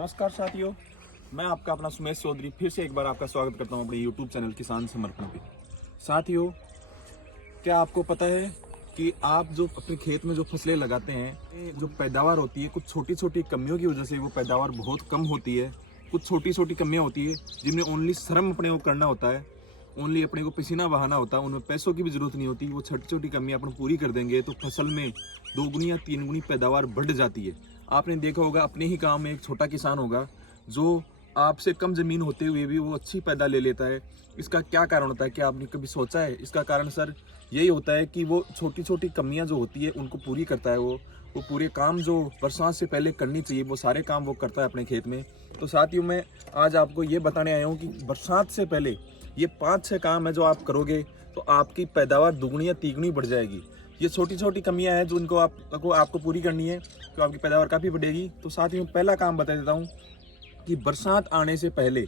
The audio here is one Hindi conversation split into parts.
नमस्कार साथियों, मैं आपका अपना सुमेश चौधरी फिर से एक बार आपका स्वागत करता हूं अपने यूट्यूब चैनल किसान समर्पण पे। साथियों, क्या आपको पता है कि आप जो अपने खेत में जो फसलें लगाते हैं, जो पैदावार होती है, कुछ छोटी छोटी कमियों की वजह से वो पैदावार बहुत कम होती है। कुछ छोटी छोटी कमियां होती है जिनमें ओनली श्रम अपने को करना होता है, ओनली अपने को पसीना बहाना होता है, उनमें पैसों की भी जरूरत नहीं होती। वो छोटी छोटी कमियां अपन पूरी कर देंगे तो फसल में 2 गुनी या 3 गुनी पैदावार बढ़ जाती है। आपने देखा होगा, अपने ही गांव में एक छोटा किसान होगा जो आपसे कम जमीन होते हुए भी वो अच्छी पैदा ले लेता है। इसका क्या कारण होता है, क्या आपने कभी सोचा है? इसका कारण सर यही होता है कि वो छोटी छोटी कमियां जो होती है उनको पूरी करता है। वो पूरे काम जो बरसात से पहले करनी चाहिए वो सारे काम वो करता है अपने खेत में। तो साथियों, मैं आज आपको ये बताने आया हूँ कि बरसात से पहले ये 5-6 काम है जो आप करोगे तो आपकी पैदावार दुगनी या तिगुनी बढ़ जाएगी। ये छोटी छोटी कमियां हैं जो इनको आपको पूरी करनी है तो आपकी पैदावार काफ़ी बढ़ेगी। तो साथियों, पहला काम बता देता हूँ कि बरसात आने से पहले,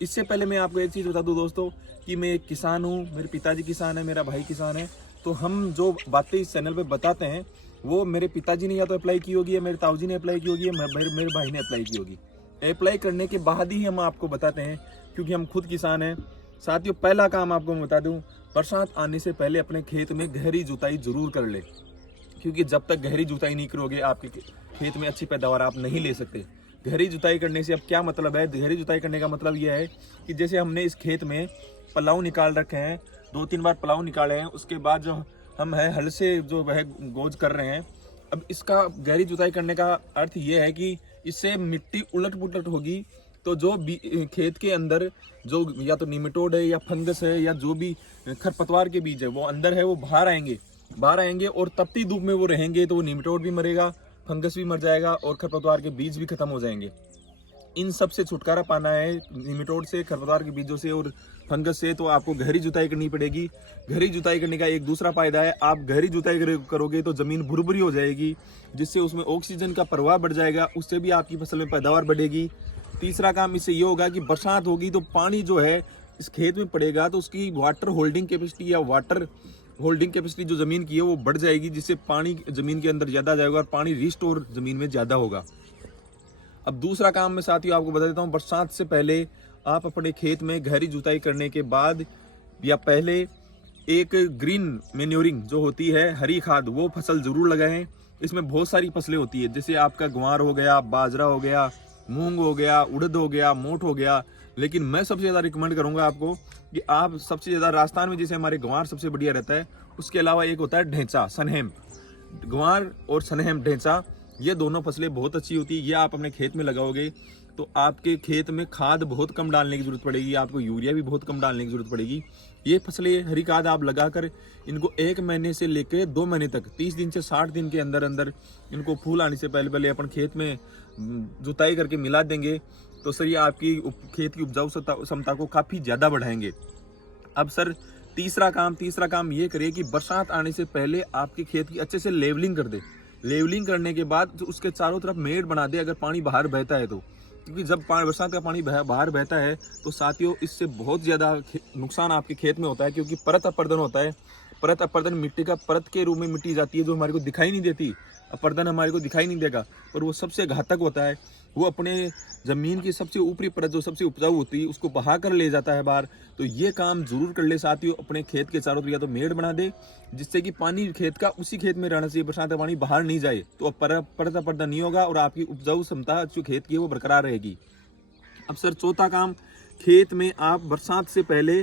इससे पहले मैं आपको एक चीज़ बता दूं दोस्तों कि मैं एक किसान हूं, मेरे पिताजी किसान है, मेरा भाई किसान है। तो हम जो बातें इस चैनल पे बताते हैं वो मेरे पिताजी ने या तो अप्लाई की होगी, या मेरे ताऊजी ने अप्लाई की होगी, या मेरे भाई ने अप्लाई की होगी। अप्लाई करने के बाद ही हम आपको बताते हैं क्योंकि हम खुद किसान हैं। साथियों, पहला काम आपको मैं बता दूं, बरसात आने से पहले अपने खेत में गहरी जुताई जरूर कर ले, क्योंकि जब तक गहरी जुताई नहीं करोगे आपके खेत में अच्छी पैदावार आप नहीं ले सकते। गहरी जुताई करने से अब क्या मतलब है? गहरी जुताई करने का मतलब यह है कि जैसे हमने इस खेत में पलाव निकाल रखे हैं, 2-3 बार पलाव निकाले हैं, उसके बाद जो हम है हल से जो वह गोज कर रहे हैं। अब इसका गहरी जुताई करने का अर्थ यह है कि इससे मिट्टी उलट पुलट होगी, तो जो खेत के अंदर जो या तो निमेटोड है या फंगस है या जो भी खरपतवार के बीज है वो अंदर है, वो बाहर आएंगे और तपती धूप में वो रहेंगे तो वो निमेटोड भी मरेगा, फंगस भी मर जाएगा और खरपतवार के बीज भी खत्म हो जाएंगे। इन सब से छुटकारा पाना है, निमेटोड से, खरपतवार के बीजों से और फंगस से, तो आपको गहरी जुताई करनी पड़ेगी। गहरी जुताई करने का एक दूसरा फायदा है, आप गहरी जुताई करोगे तो जमीन भुरभुरी हो जाएगी, जिससे उसमें ऑक्सीजन का प्रवाह बढ़ जाएगा, उससे भी आपकी फसल में पैदावार बढ़ेगी। तीसरा काम इससे ये होगा कि बरसात होगी तो पानी जो है इस खेत में पड़ेगा तो उसकी वाटर होल्डिंग कैपेसिटी या वाटर होल्डिंग कैपेसिटी जो जमीन की है वो बढ़ जाएगी, जिससे पानी जमीन के अंदर ज्यादा जाएगा और पानी रिस्टोर जमीन में ज्यादा होगा। अब दूसरा काम मैं साथियों आपको बता देता हूँ, बरसात से पहले आप अपने खेत में गहरी जुताई करने के बाद या पहले एक ग्रीन मैन्योरिंग जो होती है, हरी खाद, वो फसल जरूर लगाएं। इसमें बहुत सारी फसलें होती है, जैसे आपका ग्वार हो गया, बाजरा हो गया, मूंग हो गया, उड़द हो गया, मोठ हो गया। लेकिन मैं सबसे ज़्यादा रिकमेंड करूंगा आपको कि आप सबसे ज़्यादा राजस्थान में जैसे हमारे ग्वार सबसे बढ़िया रहता है, उसके अलावा एक होता है ढेंचा, सनहेम। ग्वार और सनहेम, ढेंचा, ये दोनों फसलें बहुत अच्छी होती है। ये आप अपने खेत में लगाओगे तो आपके खेत में खाद बहुत कम डालने की जरूरत पड़ेगी, आपको यूरिया भी बहुत कम डालने की जरूरत पड़ेगी। ये फसलें हरी खाद आप लगाकर इनको 1 महीने से लेकर 2 महीने तक, 30 दिन से 60 दिन के अंदर अंदर इनको फूल आने से पहले पहले अपन खेत में जुताई करके मिला देंगे तो सर ये आपकी खेत की उपजाऊ क्षमता को काफ़ी ज़्यादा बढ़ाएंगे। अब सर तीसरा काम ये करिए कि बरसात आने से पहले आपके खेत की अच्छे से लेवलिंग कर दे। लेवलिंग करने के बाद तो उसके चारों तरफ मेड़ बना दे अगर पानी बाहर बहता है तो, क्योंकि जब बरसात का पानी बाहर बहता है तो साथियों इससे बहुत ज़्यादा नुकसान आपके खेत में होता है, क्योंकि परत अपर्दन होता है। परत अपर्दन मिट्टी का परत के रूप में मिट्टी जाती है जो हमारे को दिखाई नहीं देती। अपर्दन हमारे को दिखाई नहीं देगा पर वो सबसे घातक होता है। वो अपने ज़मीन की सबसे ऊपरी परत जो सबसे उपजाऊ होती है उसको बहा कर ले जाता है बाहर। तो ये काम जरूर कर ले साथियों, अपने खेत के चारों तरफ या तो मेड़ बना दे जिससे कि पानी खेत का उसी खेत में रहना चाहिए, बरसात का पानी बाहर नहीं जाए, तो परत अपर्दन नहीं होगा और आपकी उपजाऊ क्षमता जो खेत की है वो बरकरार रहेगी। अब सर चौथा काम, खेत में आप बरसात से पहले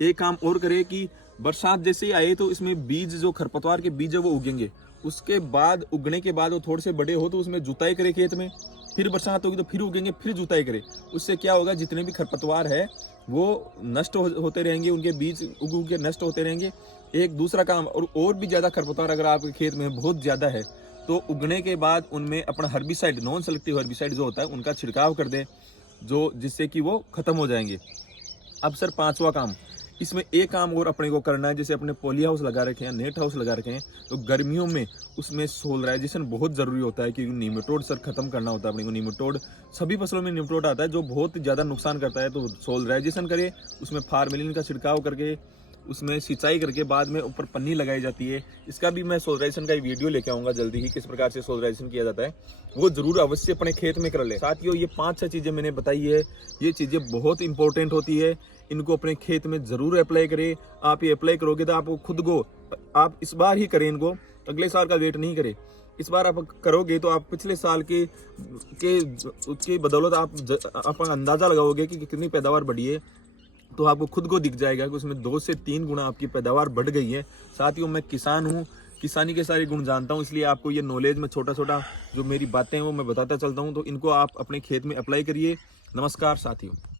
एक काम और करें कि बरसात जैसे ही आए तो इसमें बीज, जो खरपतवार के बीज है वो उगेंगे, उसके बाद उगने के बाद वो थोड़े से बड़े हो तो उसमें जुताई करें खेत में। फिर बरसात होगी तो फिर उगेंगे, फिर जुताई करें। उससे क्या होगा, जितने भी खरपतवार है वो नष्ट होते रहेंगे, उनके बीज उग के नष्ट होते रहेंगे। एक दूसरा काम, और भी ज़्यादा खरपतवार अगर आपके खेत में बहुत ज़्यादा है तो उगने के बाद उनमें अपना हर्बिसाइड, नॉन सेलेक्टिव हर्बिसाइड जो होता है उनका छिड़काव कर दें, जो जिससे कि वो खत्म हो जाएंगे। अब सर पांचवा काम, इसमें एक काम और अपने को करना है, जैसे अपने पॉली हाउस लगा रखे हैं, नेट हाउस लगा रखे हैं, तो गर्मियों में उसमें सोलराइजेशन बहुत जरूरी होता है, क्योंकि निमेटोड सर खत्म करना होता है अपने को। निमेटोड सभी फसलों में निमेटोड आता है जो बहुत ज़्यादा नुकसान करता है, तो सोलराइजेशन करे, उसमें फार्मेलिन का छिड़काव करके उसमें सिंचाई करके बाद में ऊपर पन्नी लगाई जाती है। इसका भी मैं सोलराइजेशन का वीडियो लेके आऊंगा जल्दी ही, किस प्रकार से सोलराइजेशन किया जाता है, वो जरूर अवश्य अपने खेत में कर ले। साथियों, ये 5-6 चीजें मैंने बताई है, ये चीजें बहुत इंपॉर्टेंट होती है, इनको अपने खेत में जरूर अप्लाई करें। आप ये अप्लाई करोगे तो आपको खुद को, आप इस बार ही करें इनको, अगले साल का वेट नहीं करें। इस बार आप करोगे तो आप पिछले साल के बदौलत आप अंदाजा लगाओगे कि कितनी पैदावार बढ़ी है, तो आपको खुद को दिख जाएगा कि उसमें 2 से 3 गुना आपकी पैदावार बढ़ गई है। साथियों, मैं किसान हूँ, किसानी के सारे गुण जानता हूँ, इसलिए आपको ये नॉलेज में छोटा छोटा जो मेरी बातें हैं वो मैं बताता चलता हूँ, तो इनको आप अपने खेत में अप्लाई करिए। नमस्कार साथियों।